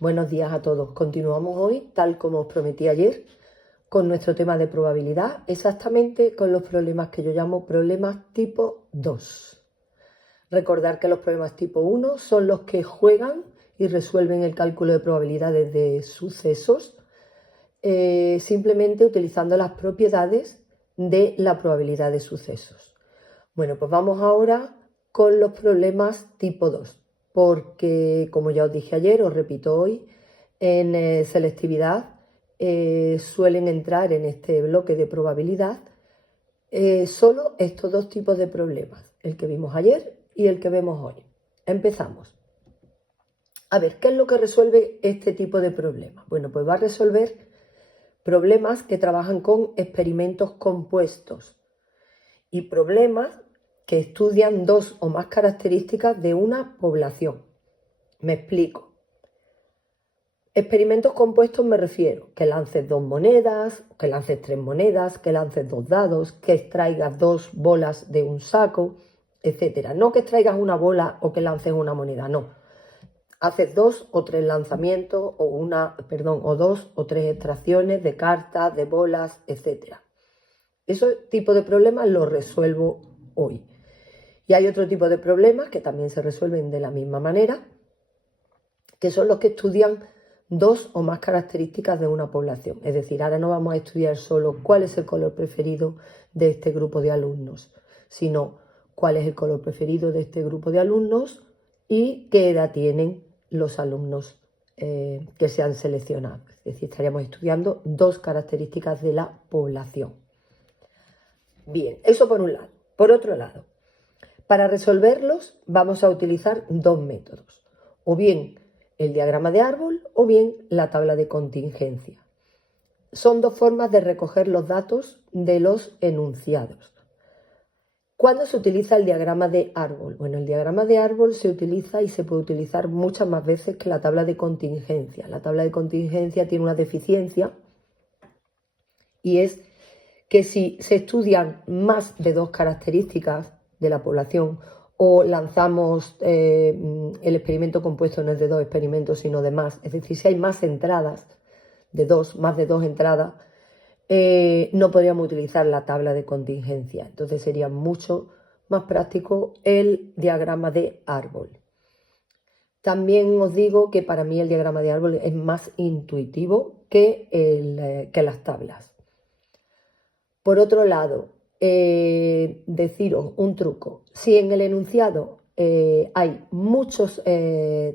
Buenos días a todos. Continuamos hoy, tal como os prometí ayer, con nuestro tema de probabilidad, exactamente con los problemas que yo llamo problemas tipo 2. Recordar que los problemas tipo 1 son los que juegan y resuelven el cálculo de probabilidades de sucesos, simplemente utilizando las propiedades de la probabilidad de sucesos. Bueno, pues vamos ahora con los problemas tipo 2, porque como ya os dije ayer, os repito hoy, en selectividad suelen entrar en este bloque de probabilidad solo estos dos tipos de problemas, el que vimos ayer y el que vemos hoy. Empezamos. A ver, ¿qué es lo que resuelve este tipo de problemas? Bueno, pues va a resolver problemas que trabajan con experimentos compuestos y problemas que estudian dos o más características de una población. Me explico. Experimentos compuestos me refiero que lances dos monedas, que lances tres monedas, que lances dos dados, que extraigas dos bolas de un saco, etc. No que extraigas una bola o que lances una moneda, no. Haces dos o tres lanzamientos o dos o tres extracciones de cartas, de bolas, etc. Ese tipo de problemas los resuelvo hoy. Y hay otro tipo de problemas que también se resuelven de la misma manera, que son los que estudian dos o más características de una población. Es decir, ahora no vamos a estudiar solo cuál es el color preferido de este grupo de alumnos, sino cuál es el color preferido de este grupo de alumnos y qué edad tienen los alumnos que se han seleccionado. Es decir, estaríamos estudiando dos características de la población. Bien, eso por un lado. Por otro lado, para resolverlos vamos a utilizar dos métodos, o bien el diagrama de árbol o bien la tabla de contingencia. Son dos formas de recoger los datos de los enunciados. ¿Cuándo se utiliza el diagrama de árbol? Bueno, el diagrama de árbol se utiliza y se puede utilizar muchas más veces que la tabla de contingencia. La tabla de contingencia tiene una deficiencia y es que si se estudian más de dos características de la población o lanzamos el experimento compuesto no es de dos experimentos sino de más, es decir, si hay más entradas más de dos entradas, no podríamos utilizar la tabla de contingencia. Entonces sería mucho más práctico el diagrama de árbol. También os digo que para mí el diagrama de árbol es más intuitivo que las tablas. Por otro lado, deciros un truco. Si en el enunciado hay muchos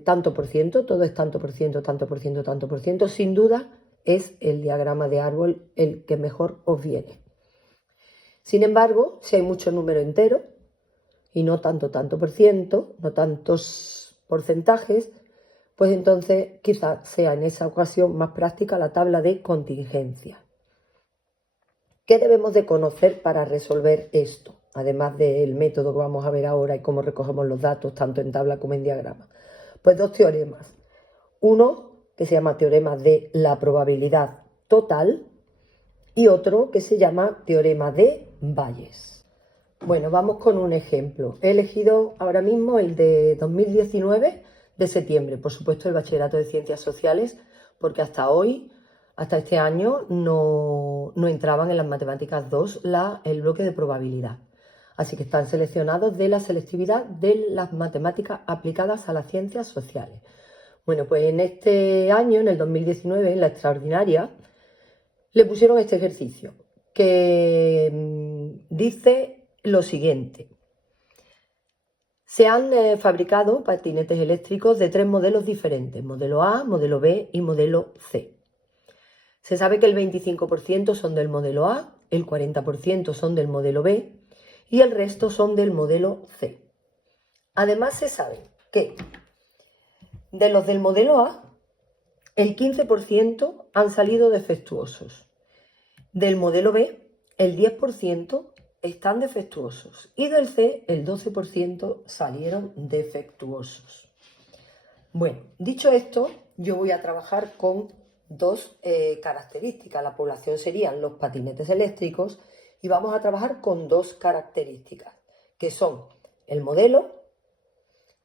tanto por ciento, todo es tanto por ciento, tanto por ciento, tanto por ciento, sin duda es el diagrama de árbol el que mejor os viene. Sin embargo, si hay mucho número entero y no tanto por ciento, no tantos porcentajes, pues entonces quizás sea en esa ocasión más práctica la tabla de contingencia. ¿Qué debemos de conocer para resolver esto? Además del método que vamos a ver ahora y cómo recogemos los datos tanto en tabla como en diagrama. Pues dos teoremas. Uno que se llama teorema de la probabilidad total y otro que se llama teorema de Bayes. Bueno, vamos con un ejemplo. He elegido ahora mismo el de 2019 de septiembre, por supuesto el bachillerato de Ciencias Sociales, porque hasta este año, no entraban en las matemáticas 2 el bloque de probabilidad. Así que están seleccionados de la selectividad de las matemáticas aplicadas a las ciencias sociales. Bueno, pues en este año, en el 2019, en la extraordinaria, le pusieron este ejercicio que dice lo siguiente. Se han fabricado patinetes eléctricos de tres modelos diferentes, modelo A, modelo B y modelo C. Se sabe que el 25% son del modelo A, el 40% son del modelo B y el resto son del modelo C. Además se sabe que de los del modelo A, el 15% han salido defectuosos. Del modelo B, el 10% están defectuosos y del C, el 12% salieron defectuosos. Bueno, dicho esto, yo voy a trabajar con dos características. La población serían los patinetes eléctricos y vamos a trabajar con dos características, que son el modelo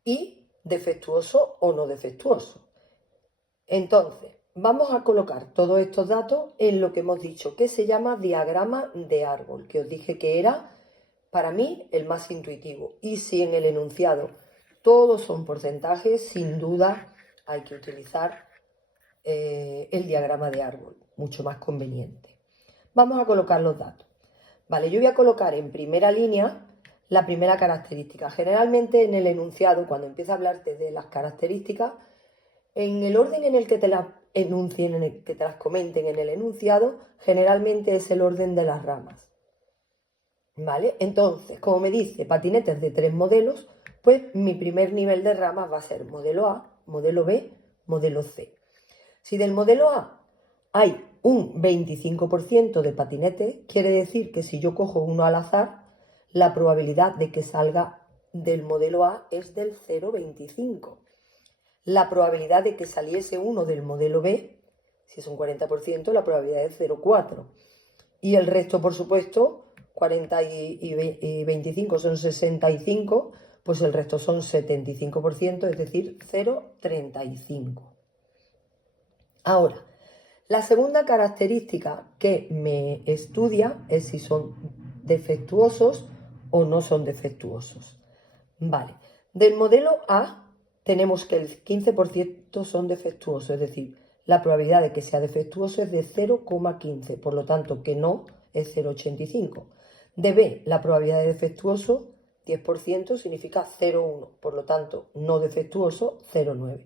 y defectuoso o no defectuoso. Entonces, vamos a colocar todos estos datos en lo que hemos dicho, que se llama diagrama de árbol, que os dije que era, para mí, el más intuitivo. Y si en el enunciado todos son porcentajes, sin duda hay que utilizar el diagrama de árbol, mucho más conveniente. Vamos a colocar los datos. Vale, yo voy a colocar en primera línea la primera característica. Generalmente en el enunciado, cuando empiezo a hablarte de las características, en el orden en el que te las enuncien, en el que te las comenten en el enunciado, generalmente es el orden de las ramas. ¿Vale? Entonces, como me dice patinetes de 3 modelos, pues mi primer nivel de ramas va a ser modelo A, modelo B, modelo C. Si del modelo A hay un 25% de patinetes, quiere decir que si yo cojo uno al azar, la probabilidad de que salga del modelo A es del 0,25. La probabilidad de que saliese uno del modelo B, si es un 40%, la probabilidad es 0,4. Y el resto, por supuesto, 40 y 25 son 65, pues el resto son 75%, es decir, 0,35. Ahora, la segunda característica que me estudia es si son defectuosos o no son defectuosos. Vale, del modelo A tenemos que el 15% son defectuosos, es decir, la probabilidad de que sea defectuoso es de 0,15, por lo tanto que no es 0,85. De B, la probabilidad de defectuoso 10% significa 0,1, por lo tanto no defectuoso 0,9.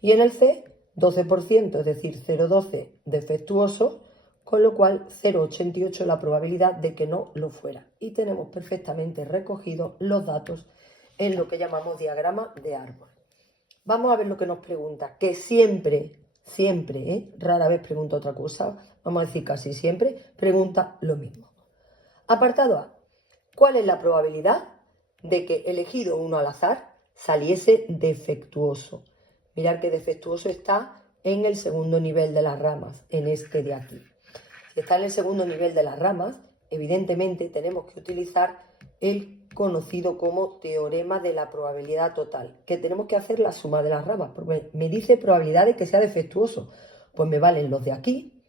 Y en el C, 12%, es decir, 0,12 defectuoso, con lo cual 0,88 la probabilidad de que no lo fuera. Y tenemos perfectamente recogidos los datos en lo que llamamos diagrama de árbol. Vamos a ver lo que nos pregunta, que siempre, rara vez pregunta otra cosa, vamos a decir casi siempre, pregunta lo mismo. Apartado A, ¿cuál es la probabilidad de que elegido uno al azar saliese defectuoso? Mirad que defectuoso está en el segundo nivel de las ramas, en este de aquí. Si está en el segundo nivel de las ramas, evidentemente tenemos que utilizar el conocido como teorema de la probabilidad total, que tenemos que hacer la suma de las ramas, porque me dice probabilidad de que sea defectuoso. Pues me valen los de aquí,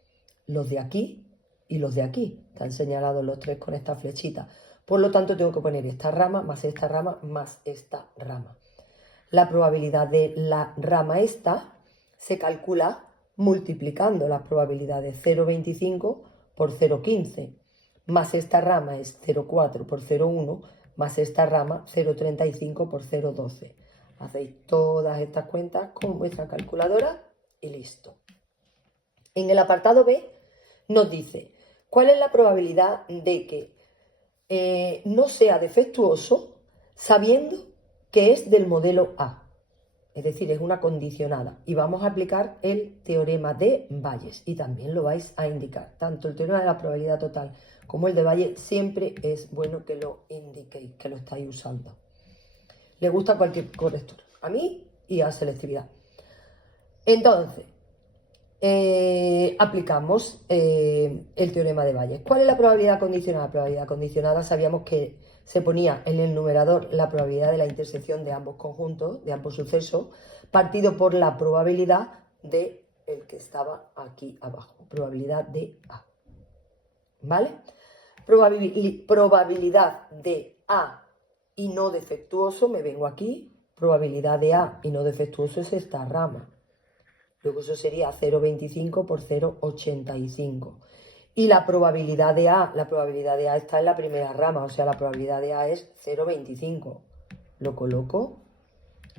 los de aquí y los de aquí. Están señalados los tres con esta flechita. Por lo tanto, tengo que poner esta rama más esta rama más esta rama. La probabilidad de la rama esta se calcula multiplicando las probabilidades 0,25 por 0,15, más esta rama es 0,4 por 0,1, más esta rama 0,35 por 0,12. Hacéis todas estas cuentas con vuestra calculadora y listo. En el apartado B nos dice cuál es la probabilidad de que no sea defectuoso sabiendo que es del modelo A. Es decir, es una condicionada. Y vamos a aplicar el teorema de Bayes. Y también lo vais a indicar. Tanto el teorema de la probabilidad total como el de Bayes, siempre es bueno que lo indiquéis, que lo estáis usando. Le gusta a cualquier corrector. A mí y a selectividad. Entonces, aplicamos el teorema de Bayes. ¿Cuál es la probabilidad condicionada? La probabilidad condicionada sabíamos que se ponía en el numerador la probabilidad de la intersección de ambos conjuntos, de ambos sucesos, partido por la probabilidad de el que estaba aquí abajo, probabilidad de A. ¿Vale? Probabilidad de A y no defectuoso, me vengo aquí, probabilidad de A y no defectuoso es esta rama. Luego eso sería 0,25 por 0,85. Y la probabilidad de A está en la primera rama, o sea, la probabilidad de A es 0,25. Lo coloco,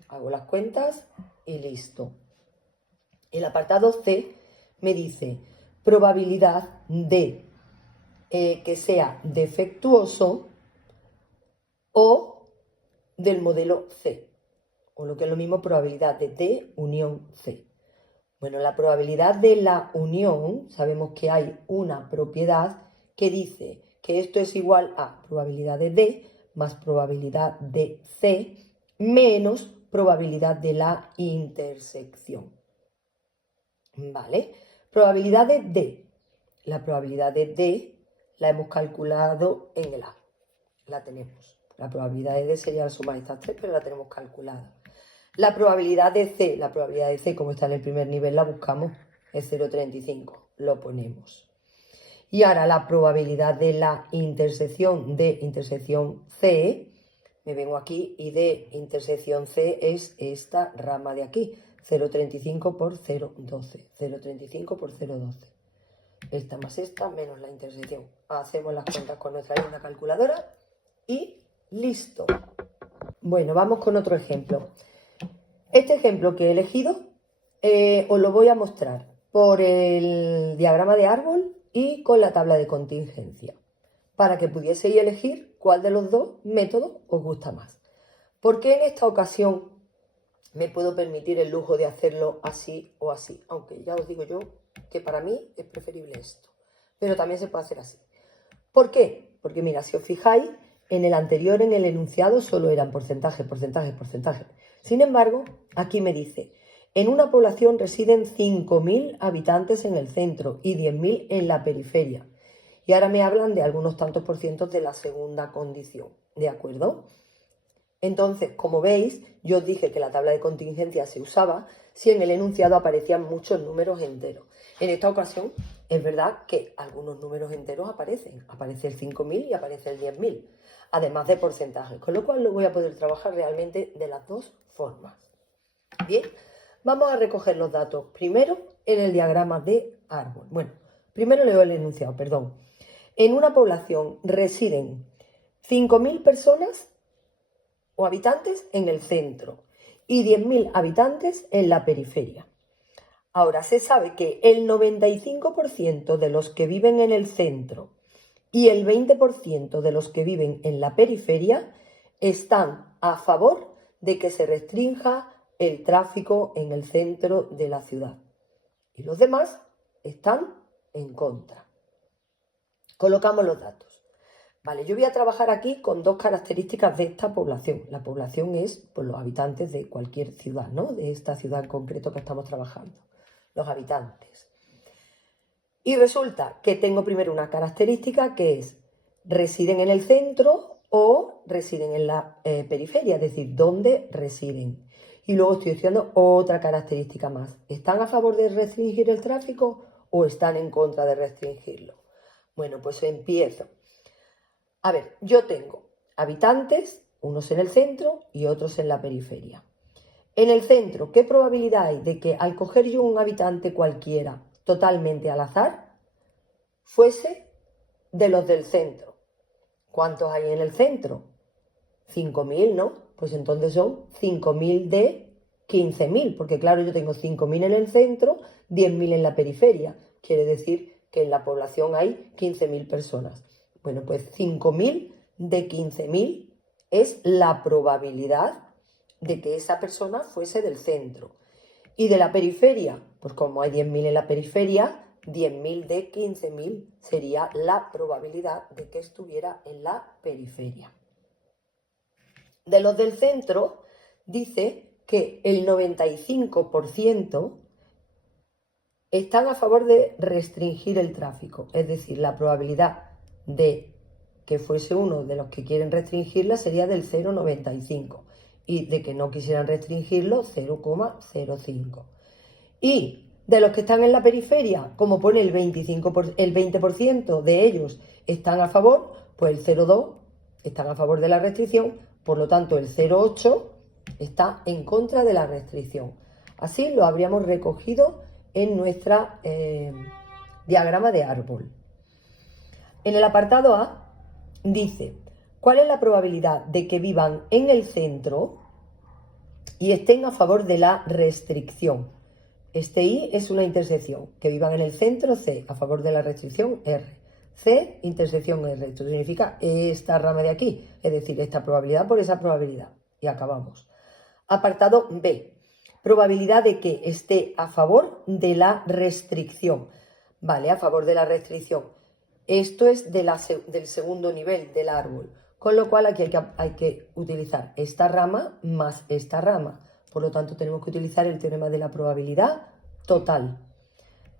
hago las cuentas y listo. El apartado C me dice probabilidad de que sea defectuoso o del modelo C. O lo que es lo mismo, probabilidad de D unión C. Bueno, la probabilidad de la unión, sabemos que hay una propiedad que dice que esto es igual a probabilidad de D más probabilidad de C menos probabilidad de la intersección. ¿Vale? Probabilidad de D. La probabilidad de D la hemos calculado en el A. La tenemos. La probabilidad de D sería la suma de estas tres, pero la tenemos calculada. La probabilidad de C, como está en el primer nivel, la buscamos, es 0,35, lo ponemos. Y ahora la probabilidad de la intersección C, me vengo aquí y de intersección C es esta rama de aquí, 0,35 por 0,12, 0,35 por 0,12. Esta más esta menos la intersección. Hacemos las cuentas con nuestra misma calculadora y listo. Bueno, vamos con otro ejemplo. Este ejemplo que he elegido os lo voy a mostrar por el diagrama de árbol y con la tabla de contingencia, para que pudieseis elegir cuál de los dos métodos os gusta más. ¿Por qué en esta ocasión me puedo permitir el lujo de hacerlo así o así? Aunque ya os digo yo que para mí es preferible esto, pero también se puede hacer así. ¿Por qué? Porque mira, si os fijáis, en el anterior, en el enunciado, solo eran porcentaje, porcentaje, porcentaje. Sin embargo, aquí me dice, en una población residen 5.000 habitantes en el centro y 10.000 en la periferia. Y ahora me hablan de algunos tantos por cientos de la segunda condición, ¿de acuerdo? Entonces, como veis, yo os dije que la tabla de contingencia se usaba si en el enunciado aparecían muchos números enteros. En esta ocasión, es verdad que algunos números enteros aparecen. Aparece el 5.000 y aparece el 10.000, además de porcentajes, con lo cual lo voy a poder trabajar realmente de las dos formas. Bien, vamos a recoger los datos primero en el diagrama de árbol. Bueno, primero leo el enunciado, perdón. En una población residen 5.000 personas o habitantes en el centro y 10.000 habitantes en la periferia. Ahora, se sabe que el 95% de los que viven en el centro y el 20% de los que viven en la periferia están a favor de que se restrinja el tráfico en el centro de la ciudad. Y los demás están en contra. Colocamos los datos. Vale, yo voy a trabajar aquí con dos características de esta población. La población es pues, los habitantes de cualquier ciudad, ¿no? De esta ciudad en concreto que estamos trabajando. Los habitantes. Y resulta que tengo primero una característica que es residen en el centro o residen en la periferia, es decir, ¿dónde residen? Y luego estoy diciendo otra característica más. ¿Están a favor de restringir el tráfico o están en contra de restringirlo? Bueno, pues empiezo. A ver, yo tengo habitantes, unos en el centro y otros en la periferia. En el centro, ¿qué probabilidad hay de que al coger yo un habitante cualquiera, totalmente al azar, fuese de los del centro? ¿Cuántos hay en el centro? 5.000, ¿no? Pues entonces son 5.000 de 15.000, porque claro, yo tengo 5.000 en el centro, 10.000 en la periferia. Quiere decir que en la población hay 15.000 personas. Bueno, pues 5.000 de 15.000 es la probabilidad de que esa persona fuese del centro. Y de la periferia, pues como hay 10.000 en la periferia, 10.000 de 15.000 sería la probabilidad de que estuviera en la periferia. De los del centro, dice que el 95% están a favor de restringir el tráfico, es decir, la probabilidad de que fuese uno de los que quieren restringirla sería del 0,95 y de que no quisieran restringirlo 0,05. Y de los que están en la periferia, como pone el 20% de ellos están a favor, pues el 0,2 están a favor de la restricción, por lo tanto el 0,8 está en contra de la restricción. Así lo habríamos recogido en nuestra diagrama de árbol. En el apartado A dice, ¿cuál es la probabilidad de que vivan en el centro y estén a favor de la restricción? Este I es una intersección. Que vivan en el centro, C, a favor de la restricción, R. C, intersección R. Esto significa esta rama de aquí, es decir, esta probabilidad por esa probabilidad. Y acabamos. Apartado B. Probabilidad de que esté a favor de la restricción. Vale, a favor de la restricción. Esto es del segundo nivel del árbol. Con lo cual aquí hay que utilizar esta rama más esta rama. Por lo tanto, tenemos que utilizar el teorema de la probabilidad total.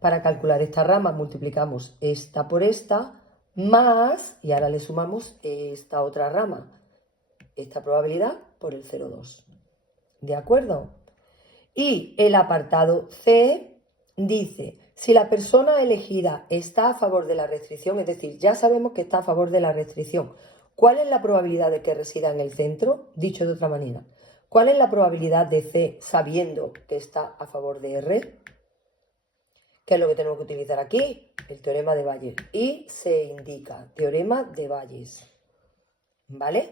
Para calcular esta rama multiplicamos esta por esta más, y ahora le sumamos esta otra rama, esta probabilidad por el 0,2. ¿De acuerdo? Y el apartado C dice, si la persona elegida está a favor de la restricción, es decir, ya sabemos que está a favor de la restricción, ¿cuál es la probabilidad de que resida en el centro? Dicho de otra manera, ¿cuál es la probabilidad de C sabiendo que está a favor de R? ¿Qué es lo que tenemos que utilizar aquí? El teorema de Bayes. Y se indica teorema de Bayes. ¿Vale?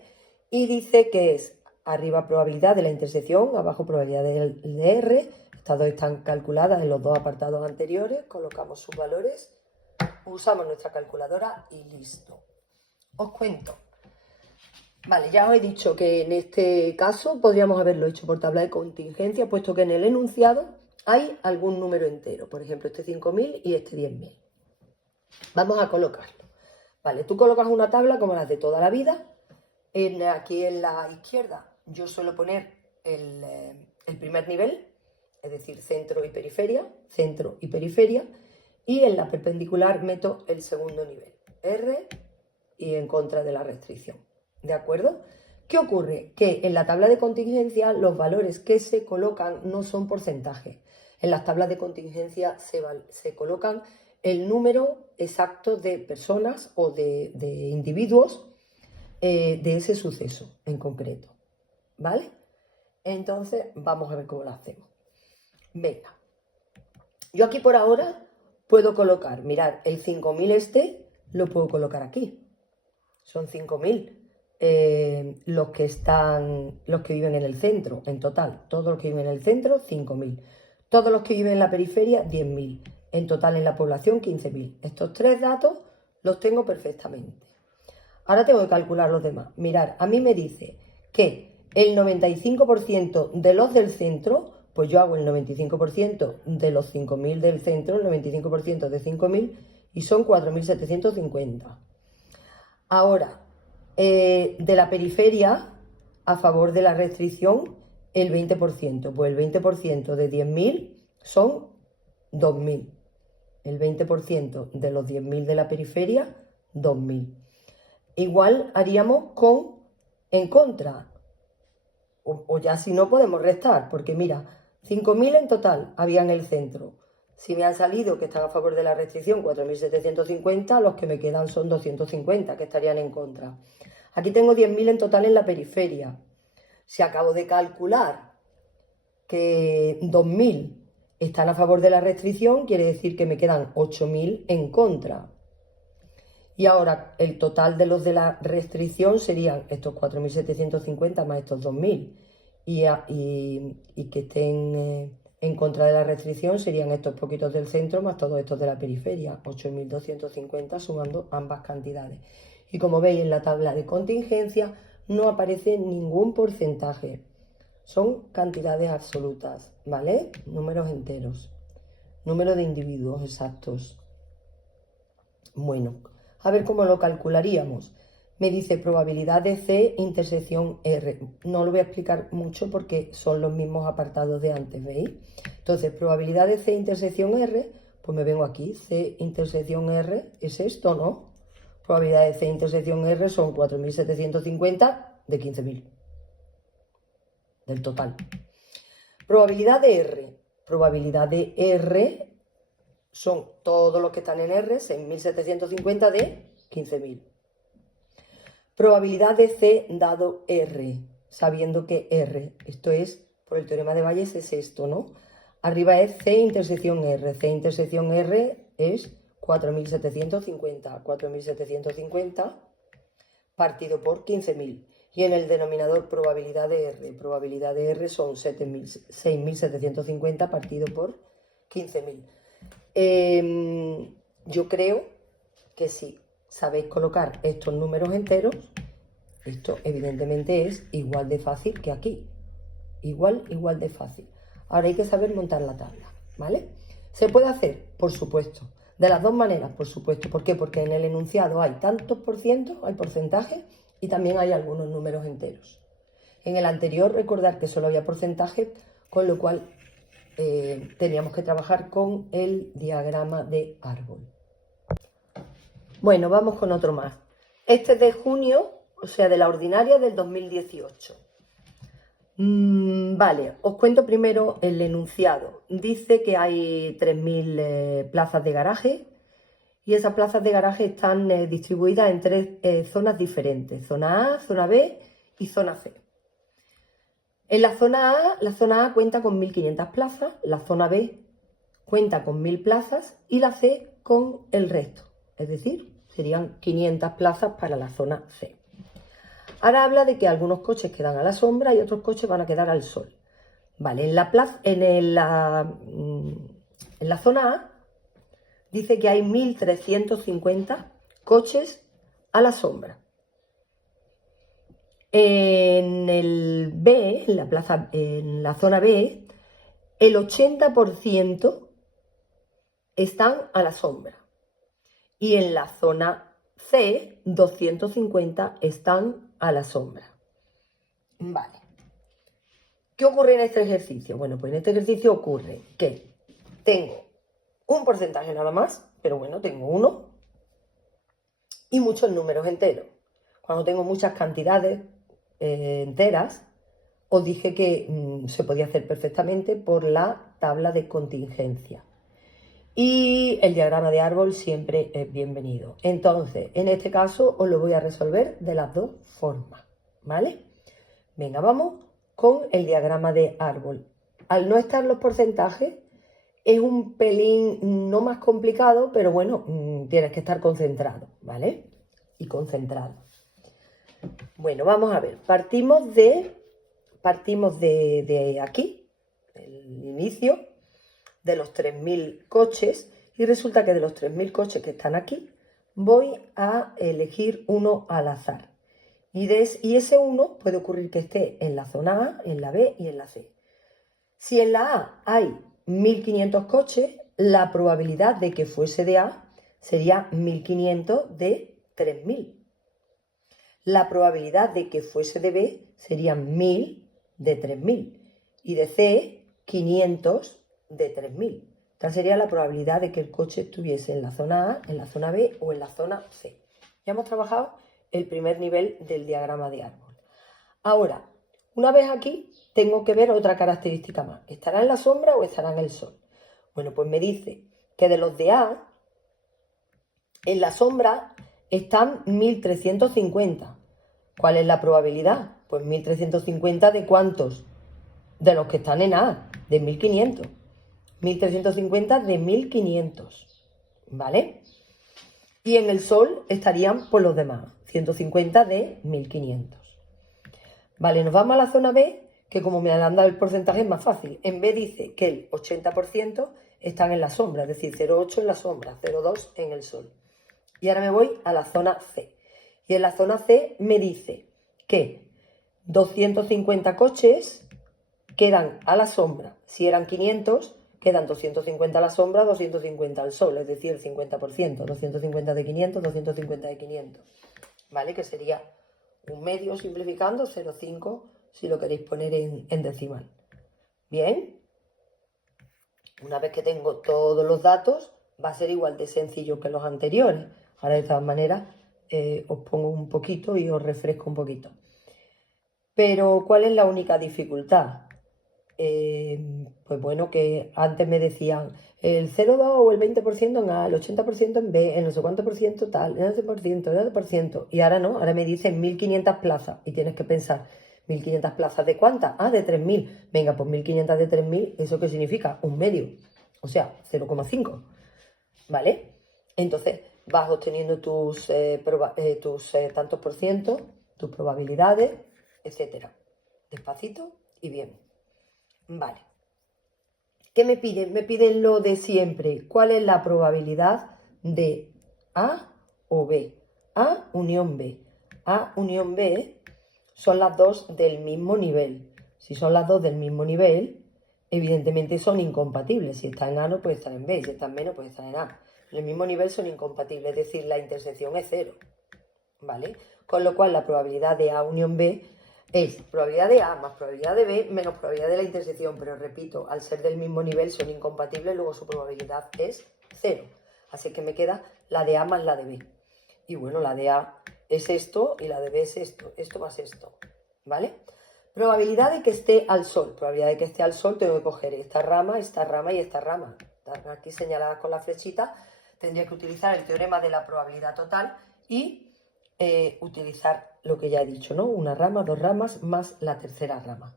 Y dice que es arriba probabilidad de la intersección, abajo probabilidad de R. Estas dos están calculadas en los dos apartados anteriores. Colocamos sus valores, usamos nuestra calculadora y listo. Os cuento. Vale, ya os he dicho que en este caso podríamos haberlo hecho por tabla de contingencia, puesto que en el enunciado hay algún número entero. Por ejemplo, este 5.000 y este 10.000. Vamos a colocarlo. Vale, tú colocas una tabla como las de toda la vida. Aquí en la izquierda yo suelo poner el primer nivel, es decir, centro y periferia, y en la perpendicular meto el segundo nivel, R, y en contra de la restricción. ¿De acuerdo? ¿Qué ocurre? Que en la tabla de contingencia los valores que se colocan no son porcentajes. En las tablas de contingencia se colocan el número exacto de personas o de individuos de ese suceso en concreto, ¿vale? Entonces, vamos a ver cómo lo hacemos. Venga, yo aquí por ahora puedo colocar, mirad, el 5.000 este lo puedo colocar aquí. Son 5.000 los que viven en el centro, en total. Todos los que viven en el centro, 5.000. Todos los que viven en la periferia, 10.000. En total en la población, 15.000. Estos tres datos los tengo perfectamente. Ahora tengo que calcular los demás. Mirad, a mí me dice que el 95% de los del centro, pues yo hago el 95% de los 5.000 del centro, el 95% de 5.000, y son 4.750. Ahora, de la periferia, a favor de la restricción, el 20%. Pues el 20% de 10.000 son 2.000. El 20% de los 10.000 de la periferia, 2.000. Igual haríamos con en contra. O ya si no podemos restar, porque mira, 5.000 en total había en el centro. Si me han salido que están a favor de la restricción 4.750, los que me quedan son 250 que estarían en contra. Aquí tengo 10.000 en total en la periferia. Si acabo de calcular que 2.000 están a favor de la restricción, quiere decir que me quedan 8.000 en contra. Y ahora el total de los de la restricción serían estos 4.750 más estos 2.000. Y que estén en contra de la restricción serían estos poquitos del centro más todos estos de la periferia. 8.250 sumando ambas cantidades. Y como veis en la tabla de contingencia no aparece ningún porcentaje. Son cantidades absolutas, ¿vale? Números enteros. Número de individuos exactos. Bueno, a ver cómo lo calcularíamos. Me dice probabilidad de C intersección R. No lo voy a explicar mucho porque son los mismos apartados de antes, ¿veis? Entonces, probabilidad de C intersección R, pues me vengo aquí. C intersección R es esto, ¿no? Probabilidad de C intersección R son 4.750 de 15.000. Del total. Probabilidad de R. Probabilidad de R son todos los que están en R, 6.750 de 15.000. Probabilidad de C dado R, sabiendo que R, esto es, por el teorema de Bayes, es esto, ¿no? Arriba es C intersección R. C intersección R es 4.750. 4.750 partido por 15.000. Y en el denominador probabilidad de R. Probabilidad de R son 6.750 partido por 15.000. Yo creo que si sabéis colocar estos números enteros, esto evidentemente es igual de fácil que aquí. Igual de fácil. Ahora hay que saber montar la tabla, ¿vale? ¿Se puede hacer? Por supuesto. De las dos maneras, por supuesto. ¿Por qué? Porque en el enunciado hay tantos por ciento, hay porcentajes, y también hay algunos números enteros. En el anterior, recordar que solo había porcentajes, con lo cual teníamos que trabajar con el diagrama de árbol. Bueno, vamos con otro más. Este es de junio, o sea, de la ordinaria del 2018. Vale, os cuento primero el enunciado. Dice que hay 3.000 plazas de garaje y esas plazas de garaje están distribuidas en tres zonas diferentes: zona A, zona B y zona C. En la zona A cuenta con 1.500 plazas, la zona B cuenta con 1.000 plazas y la C con el resto, es decir, serían 500 plazas para la zona C. Ahora habla de que algunos coches quedan a la sombra y otros coches van a quedar al sol. Vale, en la zona A dice que hay 1.350 coches a la sombra. En el B, en la zona B, el 80% están a la sombra. Y en la zona C, 250 están a la sombra. Vale. ¿Qué ocurre en este ejercicio? Bueno, pues en este ejercicio ocurre que tengo un porcentaje nada más, pero bueno, tengo uno, y muchos números enteros. Cuando tengo muchas cantidades enteras, os dije que se podía hacer perfectamente por la tabla de contingencia. Y el diagrama de árbol siempre es bienvenido. Entonces, en este caso os lo voy a resolver de las dos formas, ¿vale? Venga, vamos con el diagrama de árbol. Al no estar los porcentajes, es un pelín no más complicado, pero bueno, tienes que estar concentrado, ¿vale? Y concentrado. Bueno, vamos a ver. Partimos de aquí, del inicio, de los 3.000 coches, y resulta que de los 3.000 coches que están aquí, voy a elegir uno al azar. Y ese uno puede ocurrir que esté en la zona A, en la B y en la C. Si en la A hay 1.500 coches, la probabilidad de que fuese de A sería 1.500 de 3.000. La probabilidad de que fuese de B sería 1.000 de 3.000. Y de C, 500 de 3.000. Esta sería la probabilidad de que el coche estuviese en la zona A, en la zona B o en la zona C. Ya hemos trabajado el primer nivel del diagrama de árbol. Ahora, una vez aquí, tengo que ver otra característica más. ¿Estará en la sombra o estará en el sol? Bueno, pues me dice que de los de A, en la sombra están 1.350. ¿Cuál es la probabilidad? Pues 1.350 de ¿cuántos? De los que están en A, de 1.500. 1.350 de 1.500, ¿vale? Y en el sol estarían por los demás, 150 de 1.500. Vale, nos vamos a la zona B, que como me han dado el porcentaje es más fácil. En B dice que el 80% están en la sombra, es decir, 0,8 en la sombra, 0,2 en el sol. Y ahora me voy a la zona C. Y en la zona C me dice que 250 coches quedan a la sombra. Si eran 500, quedan 250 a la sombra, 250 al sol, es decir, el 50%. 250 de 500, 250 de 500. ¿Vale? Que sería un medio simplificando, 0,5 si lo queréis poner en decimal. Bien. Una vez que tengo todos los datos, va a ser igual de sencillo que los anteriores. Ahora, de todas maneras, os pongo un poquito y os refresco un poquito. Pero, ¿cuál es la única dificultad? Pues bueno, que antes me decían el 0,2 o el 20% en A, el 80% en B, el no sé cuánto por ciento tal, el 11%, el 11%. Y ahora no, ahora me dicen 1.500 plazas. Y tienes que pensar, ¿1.500 plazas de cuántas? Ah, de 3.000. Venga, pues 1.500 de 3.000, ¿eso qué significa? Un medio. O sea, 0,5. ¿Vale? Entonces vas obteniendo tus tantos por ciento, tus probabilidades, etcétera. Despacito y bien. Vale. ¿Qué me piden? Me piden lo de siempre. ¿Cuál es la probabilidad de A o B? A unión B. A unión B son las dos del mismo nivel. Si son las dos del mismo nivel, evidentemente son incompatibles. Si está en A no puede estar en B, si está en B no puede estar en A. En el mismo nivel son incompatibles, es decir, la intersección es cero. ¿Vale? Con lo cual la probabilidad de A unión B es probabilidad de A más probabilidad de B menos probabilidad de la intersección, pero repito, al ser del mismo nivel son incompatibles, luego su probabilidad es cero. Así que me queda la de A más la de B. Y bueno, la de A es esto y la de B es esto. Esto más esto, ¿vale? Probabilidad de que esté al sol. Probabilidad de que esté al sol, tengo que coger esta rama y esta rama. Están aquí señaladas con la flechita. Tendría que utilizar el teorema de la probabilidad total y utilizar lo que ya he dicho, ¿no? Una rama, dos ramas, más la tercera rama.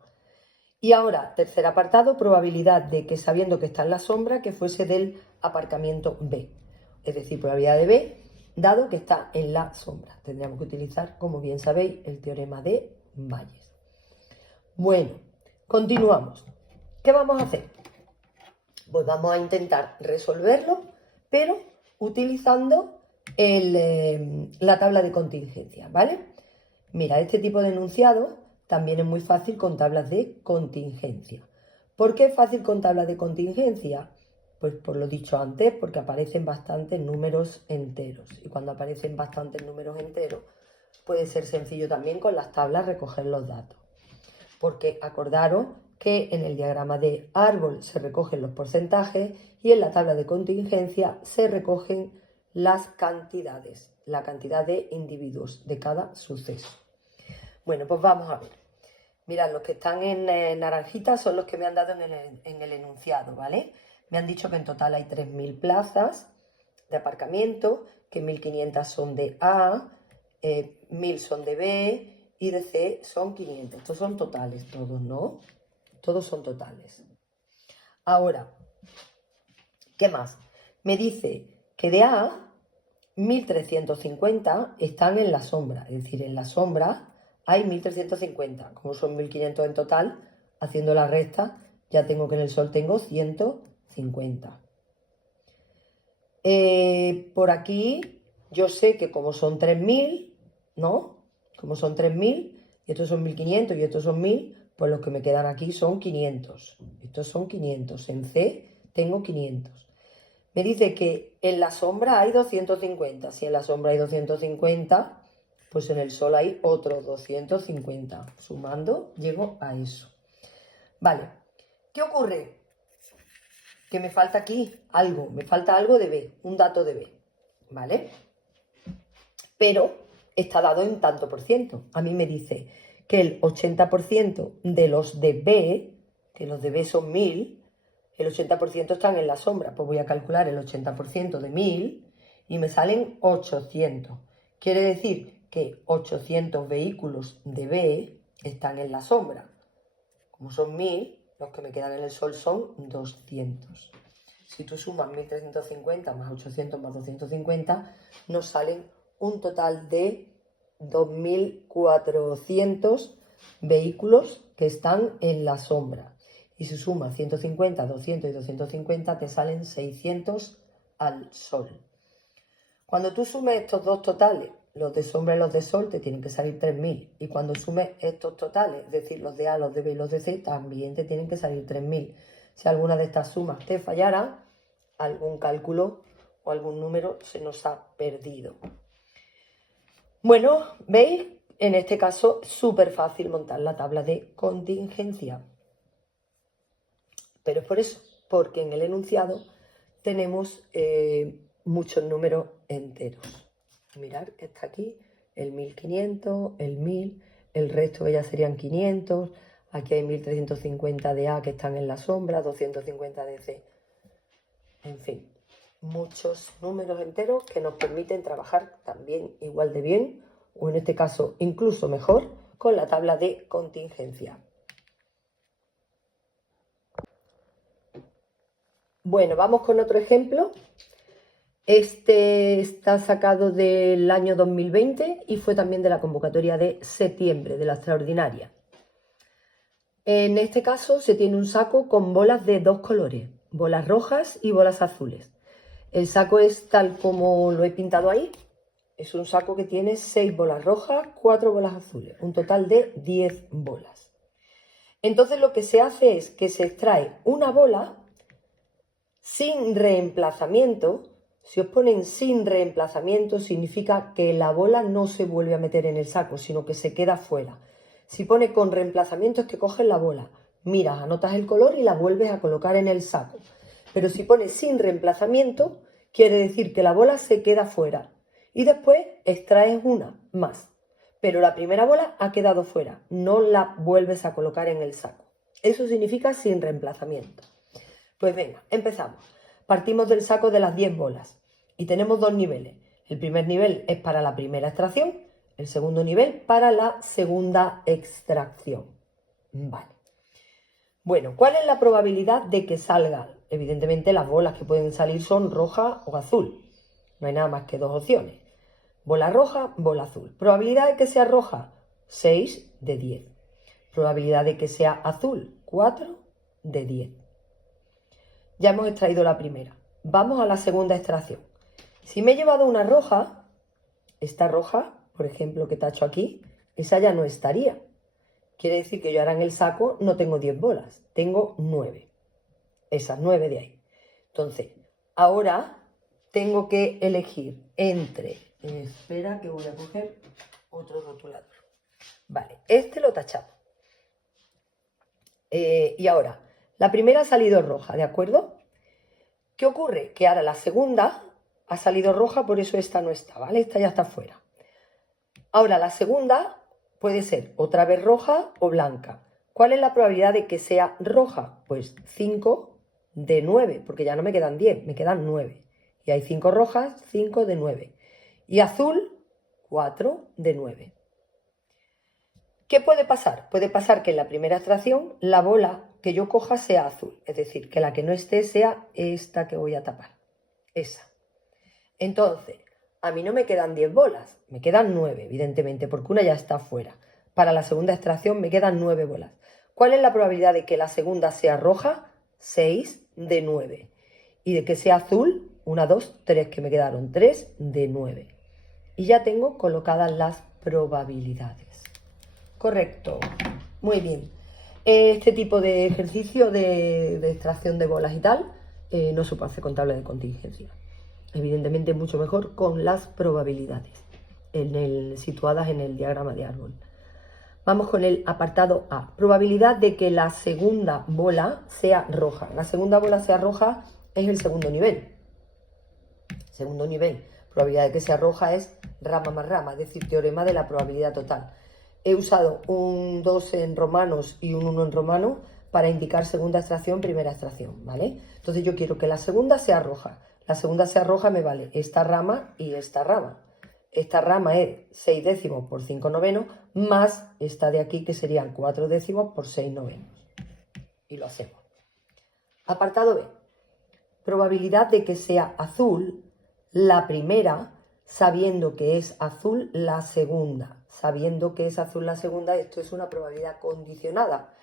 Y ahora, tercer apartado, probabilidad de que, sabiendo que está en la sombra, que fuese del aparcamiento B. Es decir, probabilidad de B, dado que está en la sombra. Tendríamos que utilizar, como bien sabéis, el teorema de Bayes. Bueno, continuamos. ¿Qué vamos a hacer? Pues vamos a intentar resolverlo, pero utilizando la tabla de contingencia, ¿vale? Mira, este tipo de enunciado también es muy fácil con tablas de contingencia. ¿Por qué es fácil con tablas de contingencia? Pues por lo dicho antes, porque aparecen bastantes números enteros. Y cuando aparecen bastantes números enteros, puede ser sencillo también con las tablas recoger los datos. Porque acordaros que en el diagrama de árbol se recogen los porcentajes y en la tabla de contingencia se recogen las cantidades, la cantidad de individuos de cada suceso. Bueno, pues vamos a ver. Mirad, los que están en naranjita son los que me han dado en el enunciado, ¿vale? Me han dicho que en total hay 3.000 plazas de aparcamiento, que 1.500 son de A, 1.000 son de B y de C son 500. Estos son totales todos, ¿no? Todos son totales. Ahora, ¿qué más? Me dice que de A, 1.350 están en la sombra, es decir, en la sombra hay 1.350, como son 1.500 en total, haciendo la resta, ya tengo que en el sol tengo 150. Por aquí yo sé que como son 3.000, ¿no? Como son 3.000, y estos son 1.500 y estos son 1.000, pues los que me quedan aquí son 500. Estos son 500. En C tengo 500. Me dice que en la sombra hay 250. Si en la sombra hay 250, pues en el sol hay otros 250. Sumando, llego a eso. Vale, ¿qué ocurre? Que me falta aquí algo, me falta algo de B, un dato de B, ¿vale? Pero está dado en tanto por ciento. A mí me dice que el 80% de los de B, que los de B son 1.000, el 80% están en la sombra. Pues voy a calcular el 80% de 1.000 y me salen 800. Quiere decir que 800 vehículos de B están en la sombra. Como son 1.000, los que me quedan en el sol son 200. Si tú sumas 1.350 más 800 más 250, nos salen un total de 2.400 vehículos que están en la sombra. Y si sumas 150, 200 y 250, te salen 600 al sol. Cuando tú sumes estos dos totales, los de sombra y los de sol, te tienen que salir 3.000. Y cuando sumes estos totales, es decir, los de A, los de B y los de C, también te tienen que salir 3.000. Si alguna de estas sumas te fallara, algún cálculo o algún número se nos ha perdido. Bueno, ¿veis? En este caso, súper fácil montar la tabla de contingencia. Pero es por eso, porque en el enunciado tenemos muchos números enteros. Mirad que está aquí el 1.500, el 1.000, el resto que ya serían 500. Aquí hay 1.350 de A que están en la sombra, 250 de C. En fin, muchos números enteros que nos permiten trabajar también igual de bien, o en este caso incluso mejor, con la tabla de contingencia. Bueno, vamos con otro ejemplo. Este está sacado del año 2020 y fue también de la convocatoria de septiembre, de la extraordinaria. En este caso se tiene un saco con bolas de dos colores, bolas rojas y bolas azules. El saco es tal como lo he pintado ahí. Es un saco que tiene 6 bolas rojas, 4 bolas azules, un total de 10 bolas. Entonces lo que se hace es que se extrae una bola sin reemplazamiento. Si os ponen sin reemplazamiento, significa que la bola no se vuelve a meter en el saco, sino que se queda fuera. Si pone con reemplazamiento es que coges la bola, miras, anotas el color y la vuelves a colocar en el saco. Pero si pone sin reemplazamiento, quiere decir que la bola se queda fuera. Y después extraes una más. pero la primera bola ha quedado fuera, no la vuelves a colocar en el saco. Eso significa sin reemplazamiento. Pues venga, empezamos. Partimos del saco de las 10 bolas y tenemos dos niveles. El primer nivel es para la primera extracción, el segundo nivel para la segunda extracción. Vale. Bueno, ¿cuál es la probabilidad de que salga? Evidentemente las bolas que pueden salir son roja o azul. No hay nada más que dos opciones. Bola roja, bola azul. Probabilidad de que sea roja, 6 de 10. Probabilidad de que sea azul, 4 de 10. Ya hemos extraído la primera. Vamos a la segunda extracción. Si me he llevado una roja, esta roja, por ejemplo, que tacho aquí, esa ya no estaría. Quiere decir que yo ahora en el saco no tengo 10 bolas, tengo 9. Esas 9 de ahí. Entonces, ahora tengo que elegir entre... Espera que voy a coger otro rotulador. Vale, este lo tachamos. Y ahora, la primera ha salido roja, ¿de acuerdo? ¿Qué ocurre? Que ahora la segunda ha salido roja, por eso esta no está, ¿vale? Esta ya está fuera. Ahora la segunda puede ser otra vez roja o blanca. ¿Cuál es la probabilidad de que sea roja? Pues 5 de 9, porque ya no me quedan 10, me quedan 9. Y hay 5 rojas, 5 de 9. Y azul, 4 de 9. ¿Qué puede pasar? Puede pasar que en la primera extracción la bola que yo coja sea azul, es decir, que la que no esté sea esta que voy a tapar, esa. Entonces, a mí no me quedan 10 bolas, me quedan 9, evidentemente, porque una ya está fuera. Para la segunda extracción me quedan 9 bolas. ¿Cuál es la probabilidad de que la segunda sea roja? 6 de 9. Y de que sea azul, 1, 2, 3 que me quedaron, 3 de 9. Y ya tengo colocadas las probabilidades. Correcto. Muy bien. Este tipo de ejercicio de extracción de bolas y tal no se puede hacer con tabla de contingencia. Evidentemente mucho mejor con las probabilidades situadas en el diagrama de árbol. Vamos con el apartado A. Probabilidad de que la segunda bola sea roja. La segunda bola sea roja es el segundo nivel. Segundo nivel. Probabilidad de que sea roja es rama más rama, es decir, teorema de la probabilidad total. He usado un 2 en romanos y un 1 en romano para indicar segunda extracción, primera extracción, ¿vale? Entonces yo quiero que la segunda sea roja. La segunda sea roja me vale esta rama y esta rama. Esta rama es 6 décimos por 5 novenos, más esta de aquí que serían 4 décimos por 6 novenos. Y lo hacemos. Apartado B. Probabilidad de que sea azul la primera, sabiendo que es azul la segunda. Sabiendo que es azul la segunda, esto es una probabilidad condicionada.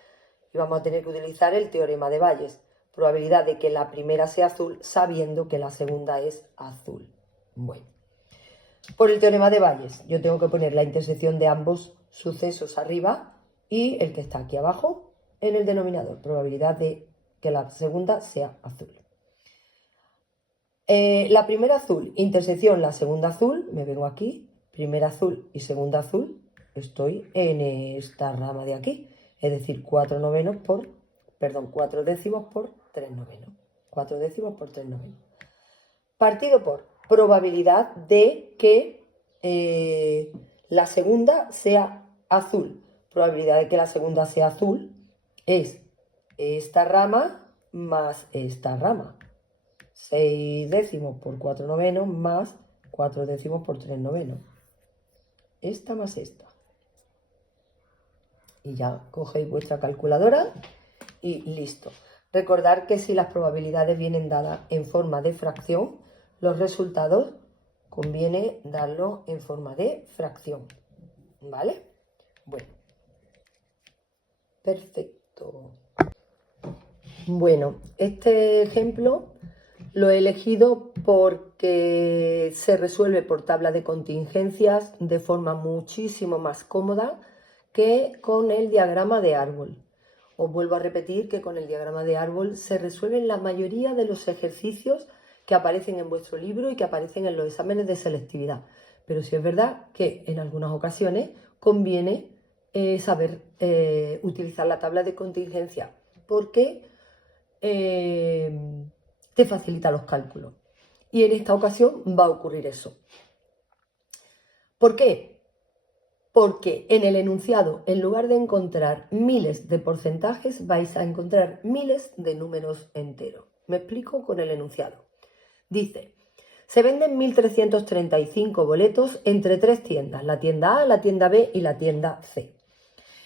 Y vamos a tener que utilizar el teorema de Bayes. Probabilidad de que la primera sea azul, sabiendo que la segunda es azul. Bueno, por el teorema de Bayes, yo tengo que poner la intersección de ambos sucesos arriba y el que está aquí abajo en el denominador. Probabilidad de que la segunda sea azul. La primera azul, intersección, la segunda azul, me vengo aquí, primera azul y segunda azul, estoy en esta rama de aquí, es decir, 4 décimos por 3 novenos. 4 décimos por 3 novenos. Partido por probabilidad de que la segunda sea azul. Probabilidad de que la segunda sea azul es esta rama más esta rama. 6 décimos por 4 novenos más 4 décimos por 3 novenos. Esta más esta. Y ya cogéis vuestra calculadora y listo. Recordad que si las probabilidades vienen dadas en forma de fracción, los resultados conviene darlos en forma de fracción. ¿Vale? Bueno. Perfecto. Bueno, este ejemplo lo he elegido porque se resuelve por tabla de contingencias de forma muchísimo más cómoda que con el diagrama de árbol. Os vuelvo a repetir que con el diagrama de árbol se resuelven la mayoría de los ejercicios que aparecen en vuestro libro y que aparecen en los exámenes de selectividad. Pero sí es verdad que en algunas ocasiones conviene saber utilizar la tabla de contingencia porque te facilita los cálculos. Y en esta ocasión va a ocurrir eso. ¿Por qué? Porque en el enunciado, en lugar de encontrar miles de porcentajes, vais a encontrar miles de números enteros. Me explico con el enunciado. Dice, se venden 1.335 boletos entre 3 tiendas, la tienda A, la tienda B y la tienda C.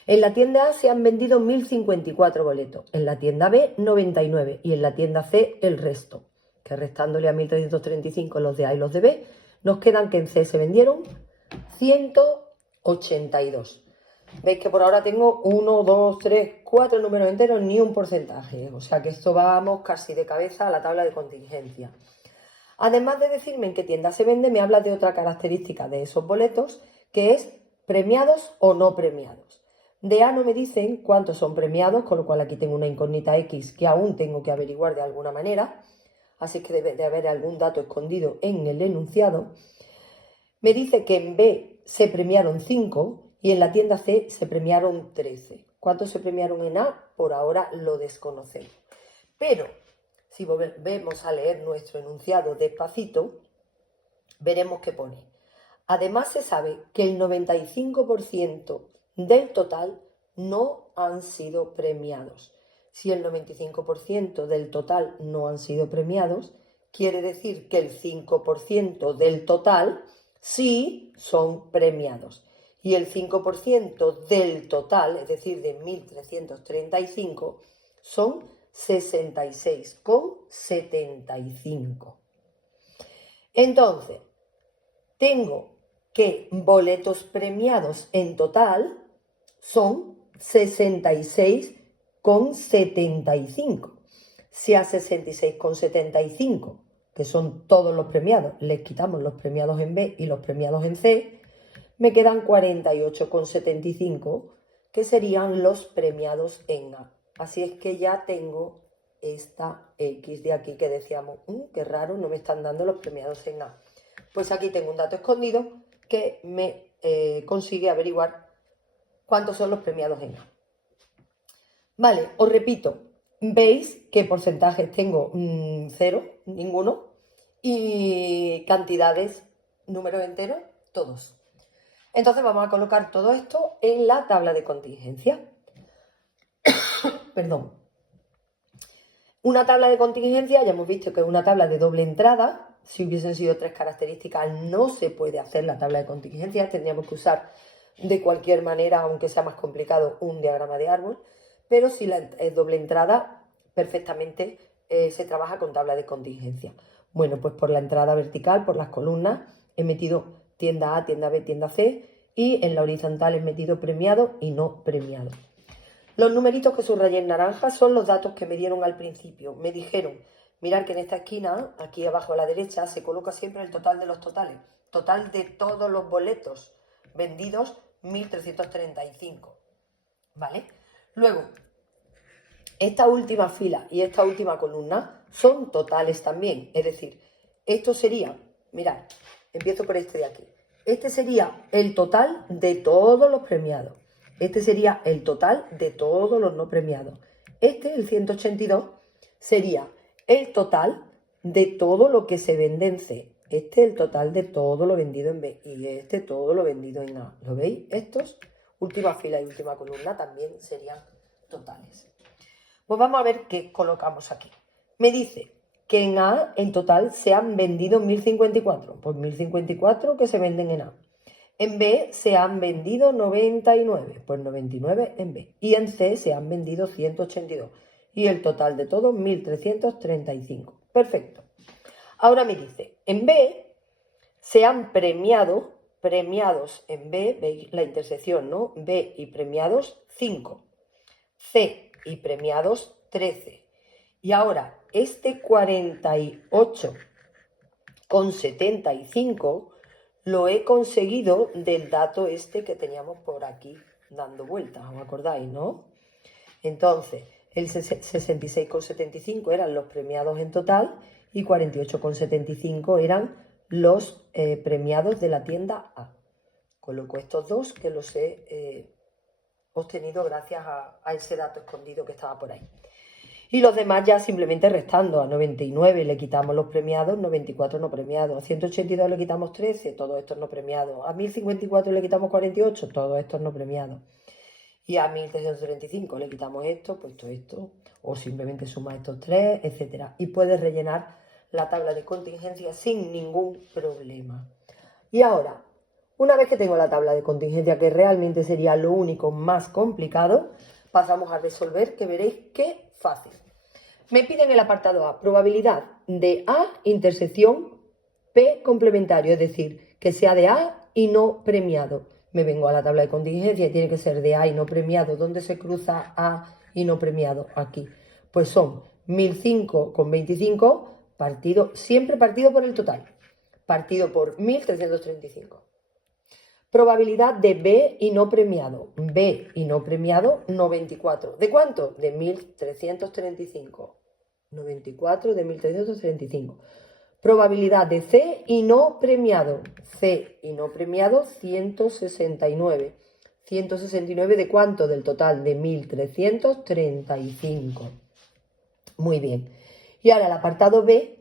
En la tienda A se han vendido 1.054 boletos, en la tienda B 99 y en la tienda C el resto, que restándole a 1.335 los de A y los de B, nos quedan que en C se vendieron 182. Veis que por ahora tengo 1, 2, 3, 4 números enteros, ni un porcentaje. O sea que esto vamos casi de cabeza a la tabla de contingencia. Además de decirme en qué tienda se vende, me habla de otra característica de esos boletos, que es premiados o no premiados. De A no me dicen cuántos son premiados, con lo cual aquí tengo una incógnita X que aún tengo que averiguar de alguna manera. Así que debe de haber algún dato escondido en el enunciado. Me dice que en B se premiaron 5 y en la tienda C se premiaron 13. ¿Cuántos se premiaron en A? Por ahora lo desconocemos. Pero si volvemos a leer nuestro enunciado despacito, veremos que pone. Además se sabe que el 95% del total no han sido premiados. Si el 95% del total no han sido premiados, quiere decir que el 5% del total sí son premiados. Y el 5% del total, es decir, de 1.335, son 66,75. Entonces, tengo que boletos premiados en total son 66,75. Si a 66,75, que son todos los premiados, les quitamos los premiados en B y los premiados en C, me quedan 48,75, que serían los premiados en A. Así es que ya tengo esta X de aquí que decíamos, qué raro, no me están dando los premiados en A. Pues aquí tengo un dato escondido que me consigue averiguar cuántos son los premiados en A. Vale, os repito, veis qué porcentajes tengo, 0, ninguno, y cantidades, números enteros, todos. Entonces vamos a colocar todo esto en la tabla de contingencia. Perdón. Una tabla de contingencia, ya hemos visto que es una tabla de doble entrada. Si hubiesen sido 3 características, no se puede hacer la tabla de contingencia. Tendríamos que usar de cualquier manera, aunque sea más complicado, un diagrama de árbol. Pero si es doble entrada, perfectamente se trabaja con tabla de contingencia. Bueno, pues por la entrada vertical, por las columnas, he metido tienda A, tienda B, tienda C, y en la horizontal he metido premiado y no premiado. Los numeritos que subrayé en naranja son los datos que me dieron al principio. Me dijeron, mirad que en esta esquina, aquí abajo a la derecha, se coloca siempre el total de los totales. Total de todos los boletos vendidos, 1.335. ¿Vale? Luego, esta última fila y esta última columna son totales también. Es decir, esto sería, mirad, empiezo por este de aquí. Este sería el total de todos los premiados. Este sería el total de todos los no premiados. Este, el 182, sería el total de todo lo que se vende en C. Este es el total de todo lo vendido en B. Y este todo lo vendido en A. ¿Lo veis? Estos, última fila y última columna, también serían totales. Pues vamos a ver qué colocamos aquí. Me dice que en A, en total, se han vendido 1.054. Pues 1.054 que se venden en A. En B se han vendido 99, pues 99 en B. Y en C se han vendido 182. Y el total de todo, 1.335. Perfecto. Ahora me dice, en B se han premiados en B, veis la intersección, ¿no? B y premiados, 5. C y premiados, 13. Y ahora, este 48,75 lo he conseguido del dato este que teníamos por aquí dando vueltas, ¿os acordáis, no? Entonces, el 66,75 eran los premiados en total y 48,75 eran los premiados de la tienda A. Coloco estos dos que los he obtenido gracias a ese dato escondido que estaba por ahí. Y los demás ya simplemente restando. A 99 le quitamos los premiados, 94 no premiados. A 182 le quitamos 13, todos estos no premiados. A 1054 le quitamos 48, todos estos no premiados. Y a 1335 le quitamos esto, puesto esto, o simplemente suma estos tres, etc. Y puedes rellenar la tabla de contingencia sin ningún problema. Y ahora, una vez que tengo la tabla de contingencia, que realmente sería lo único más complicado, pasamos a resolver, que veréis qué fácil. Me piden el apartado A, probabilidad de A intersección P complementario, es decir, que sea de A y no premiado. Me vengo a la tabla de contingencia y tiene que ser de A y no premiado. ¿Dónde se cruza A y no premiado? Aquí. Pues son 1005 con 25 siempre partido por el total, partido por 1335. Probabilidad de B y no premiado. B y no premiado, 94. ¿De cuánto? De 1335. 94 de 1335. Probabilidad de C y no premiado. C y no premiado, 169. 169 ¿de cuánto? Del total de 1335. Muy bien. Y ahora el apartado B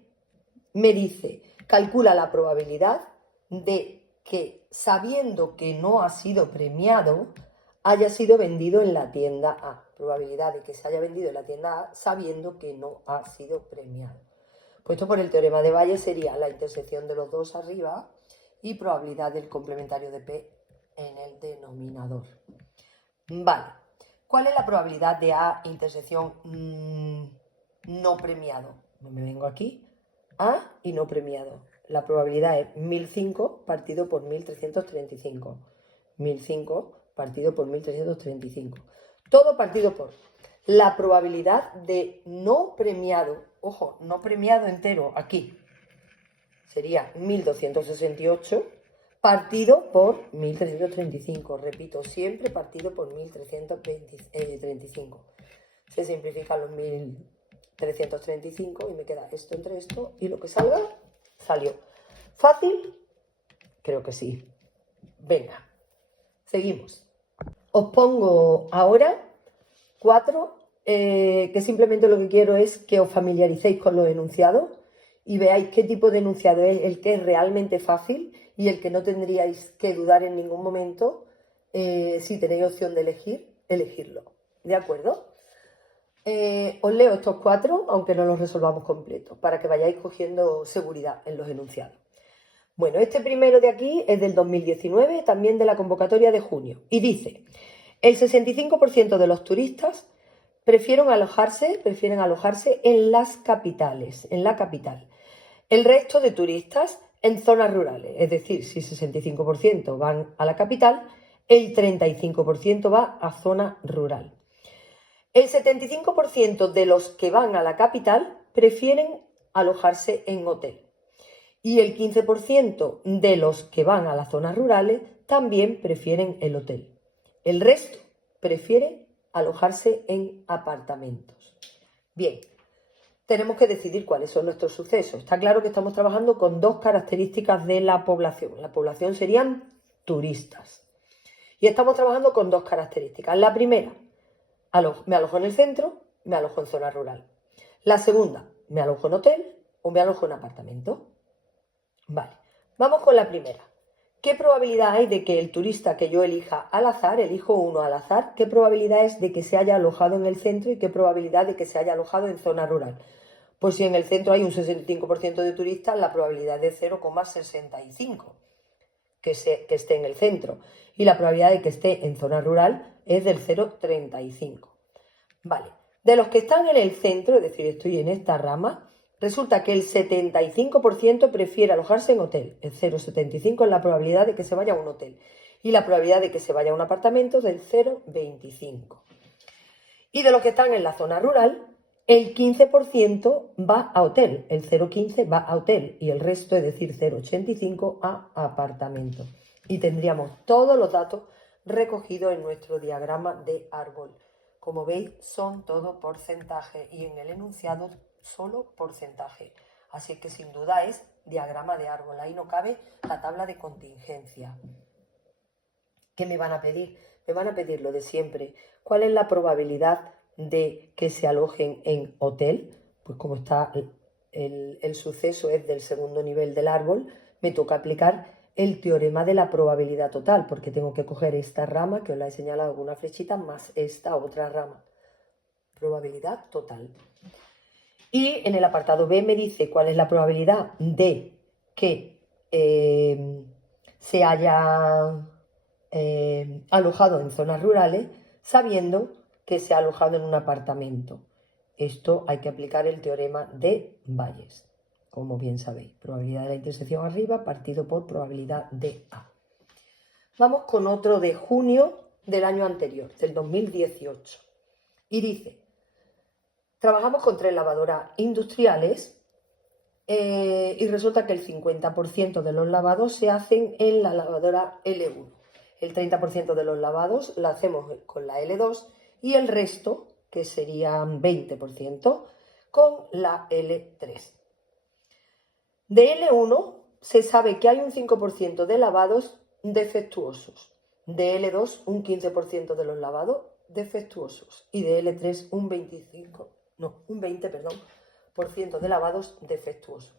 me dice, calcula la probabilidad de que, sabiendo que no ha sido premiado, haya sido vendido en la tienda A. Probabilidad de que se haya vendido en la tienda A sabiendo que no ha sido premiado. Puesto por el teorema de Bayes sería la intersección de los dos arriba y probabilidad del complementario de P en el denominador. Vale. ¿Cuál es la probabilidad de A intersección no premiado? Me vengo aquí. A y no premiado. La probabilidad es 1005 partido por 1335. 1005 partido por 1335. Todo partido por la probabilidad de no premiado. Ojo, no premiado entero aquí. Sería 1268 partido por 1335. Repito, siempre partido por 1335. Se simplifican los 1335 y me queda esto entre esto y lo que salga, salió. ¿Fácil? Creo que sí. Venga, seguimos. Os pongo ahora 4, que simplemente lo que quiero es que os familiaricéis con los enunciados y veáis qué tipo de enunciado es el que es realmente fácil y el que no tendríais que dudar en ningún momento, si tenéis opción de elegirlo. ¿De acuerdo? Os leo estos 4, aunque no los resolvamos completos, para que vayáis cogiendo seguridad en los enunciados. Bueno, este primero de aquí es del 2019, también de la convocatoria de junio, y dice, el 65% de los turistas prefieren alojarse en las capitales, en la capital. El resto de turistas en zonas rurales, es decir, si 65% van a la capital, el 35% va a zona rural. El 75% de los que van a la capital prefieren alojarse en hotel. Y el 15% de los que van a las zonas rurales también prefieren el hotel. El resto prefiere alojarse en apartamentos. Bien, tenemos que decidir cuáles son nuestros sucesos. Está claro que estamos trabajando con dos características de la población. La población serían turistas. Y estamos trabajando con dos características. La primera, me alojo en el centro, me alojo en zona rural. La segunda, me alojo en hotel o me alojo en apartamento. Vale, vamos con la primera. ¿Qué probabilidad hay de que el turista que yo elija al azar, elijo uno al azar, qué probabilidad es de que se haya alojado en el centro y qué probabilidad de que se haya alojado en zona rural? Pues si en el centro hay un 65% de turistas, la probabilidad es de 0,65 que esté en el centro. Y la probabilidad de que esté en zona rural es del 0,35. Vale, de los que están en el centro, es decir, estoy en esta rama, resulta que el 75% prefiere alojarse en hotel. El 0,75 es la probabilidad de que se vaya a un hotel. Y la probabilidad de que se vaya a un apartamento es del 0,25. Y de los que están en la zona rural, el 15% va a hotel, el 0,15 va a hotel y el resto, es decir, 0,85 a apartamento. Y tendríamos todos los datos recogidos en nuestro diagrama de árbol. Como veis, son todo porcentaje y en el enunciado solo porcentaje. Así que sin duda es diagrama de árbol. Ahí no cabe la tabla de contingencia. ¿Qué me van a pedir? Me van a pedir lo de siempre. ¿Cuál es la probabilidad de que se alojen en hotel, pues como está el suceso es del segundo nivel del árbol, me toca aplicar el teorema de la probabilidad total, porque tengo que coger esta rama, que os la he señalado con una flechita, más esta otra rama. Probabilidad total. Y en el apartado B me dice cuál es la probabilidad de que se haya alojado en zonas rurales, sabiendo que se ha alojado en un apartamento. Esto hay que aplicar el teorema de Bayes, como bien sabéis. Probabilidad de la intersección arriba partido por probabilidad de A. Vamos con otro de junio del año anterior, del 2018. Y dice, trabajamos con 3 lavadoras industriales y resulta que el 50% de los lavados se hacen en la lavadora L1. El 30% de los lavados la hacemos con la L2 y el resto, que serían 20%, con la L3. De L1 se sabe que hay un 5% de lavados defectuosos, de L2 un 15% de los lavados defectuosos y de L3 un 20% de lavados defectuosos.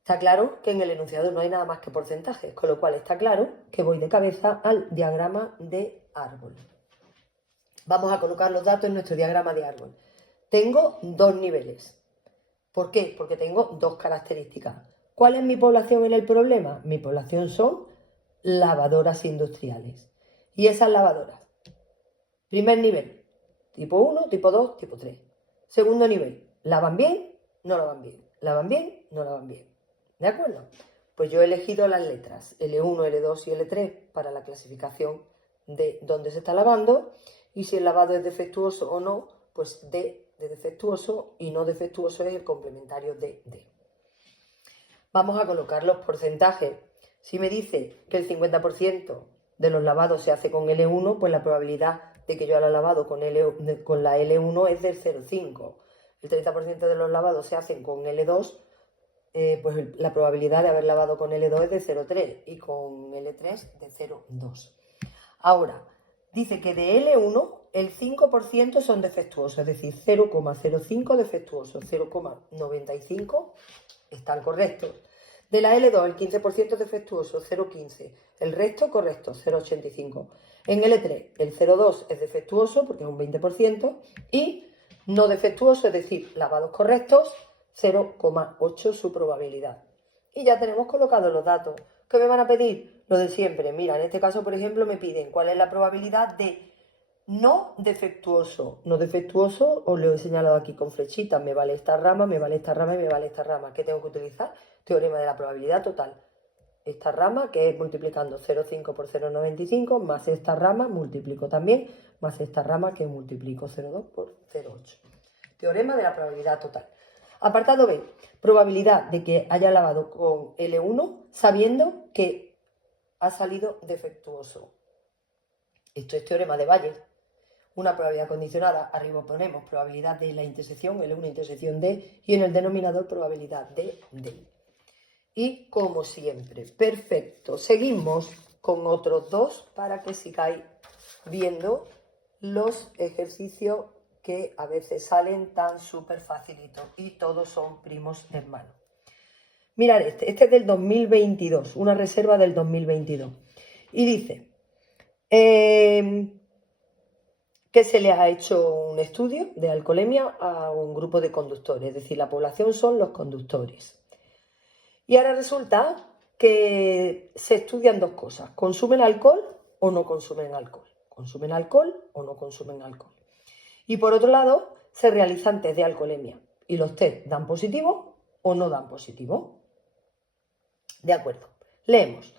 Está claro que en el enunciado no hay nada más que porcentajes, con lo cual está claro que voy de cabeza al diagrama de árbol. Vamos a colocar los datos en nuestro diagrama de árbol. Tengo 2 niveles. ¿Por qué? Porque tengo 2 características. ¿Cuál es mi población en el problema? Mi población son lavadoras industriales. Y esas lavadoras, primer nivel, tipo 1, tipo 2, tipo 3. Segundo nivel, ¿lavan bien? No lavan bien. ¿Lavan bien? No lavan bien. ¿De acuerdo? Pues yo he elegido las letras L1, L2 y L3 para la clasificación de dónde se está lavando y si el lavado es defectuoso o no, pues D de defectuoso y no defectuoso es el complementario de D. Vamos a colocar los porcentajes. Si me dice que el 50% de los lavados se hace con L1, pues la probabilidad de que yo haya lavado con la L1 es del 0,5. El 30% de los lavados se hacen con L2, pues la probabilidad de haber lavado con L2 es de 0,3 y con L3 de 0,2. Ahora, dice que de L1 el 5% son defectuosos, es decir, 0,05 defectuosos, 0,95 están correctos. De la L2 el 15% defectuoso, 0,15. El resto correcto, 0,85. En L3 el 0,2 es defectuoso porque es un 20% y no defectuoso, es decir, lavados correctos, 0,8 su probabilidad. Y ya tenemos colocados los datos. ¿Qué me van a pedir? Lo de siempre. Mira, en este caso, por ejemplo, me piden cuál es la probabilidad de no defectuoso. No defectuoso, os lo he señalado aquí con flechitas. Me vale esta rama, me vale esta rama y me vale esta rama. ¿Qué tengo que utilizar? Teorema de la probabilidad total. Esta rama, que es multiplicando 0,5 por 0,95, más esta rama, multiplico también, más esta rama que multiplico 0,2 por 0,8. Teorema de la probabilidad total. Apartado B, probabilidad de que haya lavado con L1 sabiendo que ha salido defectuoso. Esto es teorema de Bayes. Una probabilidad condicionada, arriba ponemos probabilidad de la intersección, L1 intersección D, y en el denominador probabilidad de D. Y como siempre, perfecto. Seguimos con otros 2 para que sigáis viendo los ejercicios que a veces salen tan súper facilitos y todos son primos hermanos. Mirad este es del 2022, una reserva del 2022. Y dice que se le ha hecho un estudio de alcoholemia a un grupo de conductores, es decir, la población son los conductores. Y ahora resulta que se estudian 2 cosas, ¿consumen alcohol o no consumen alcohol? ¿Consumen alcohol o no consumen alcohol? Y por otro lado, se realizan test de alcoholemia. ¿Y los test dan positivo o no dan positivo? De acuerdo. Leemos.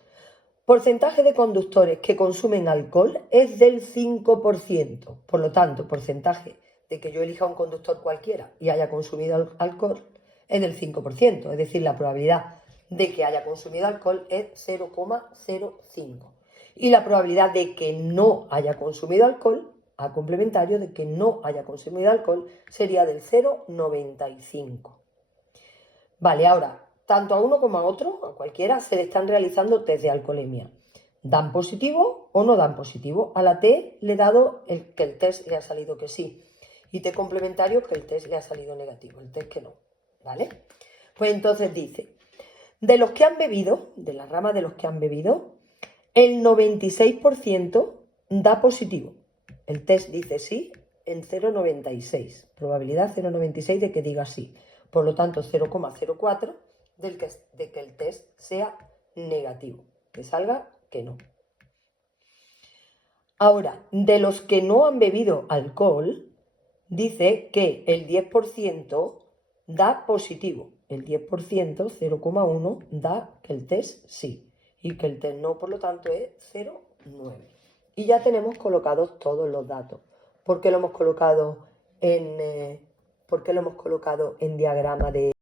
Porcentaje de conductores que consumen alcohol es del 5%. Por lo tanto, porcentaje de que yo elija un conductor cualquiera y haya consumido alcohol es del 5%. Es decir, la probabilidad de que haya consumido alcohol es 0,05. Y la probabilidad de que no haya consumido alcohol, a complementario de que no haya consumido alcohol, sería del 0,95. Vale, ahora, tanto a uno como a otro, a cualquiera, se le están realizando test de alcoholemia. ¿Dan positivo o no dan positivo? A la T le he dado que el test le ha salido que sí. Y T complementario que el test le ha salido negativo, el test que no. ¿Vale? Pues entonces dice, de los que han bebido, de la rama de los que han bebido, el 96% da positivo. El test dice sí en 0,96. Probabilidad 0,96 de que diga sí. Por lo tanto, 0,04 de que el test sea negativo. Que salga que no. Ahora, de los que no han bebido alcohol, dice que el 10% da positivo. El 10%, 0,1, da que el test sí. Y que el test no, por lo tanto, es 0,9. Y ya tenemos colocados todos los datos. ¿Por qué lo hemos colocado en diagrama de...